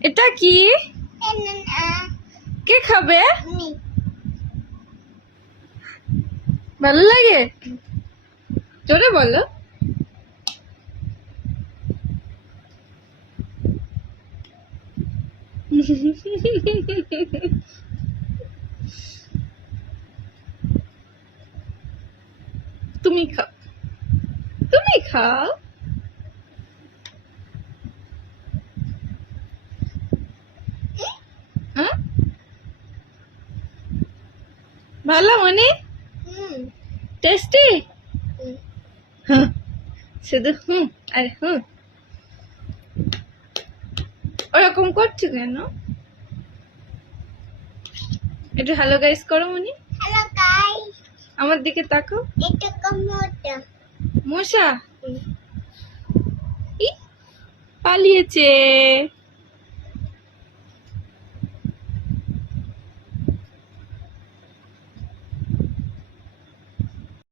এটা কি? কে খাবে? ভালো লাগে? জোরে বলো। তুমি খাও, তুমি খাও। হ্যাঁ, ভালো মনি, টেস্টি। শুধু হুম আরে হুম, ওরকম করছো কেন? একটু হ্যালো গাইস করো মনি। হ্যালো গাইস, আমার দিকে তাকাও। এটা কমোটা মশা ই পালিয়েছে।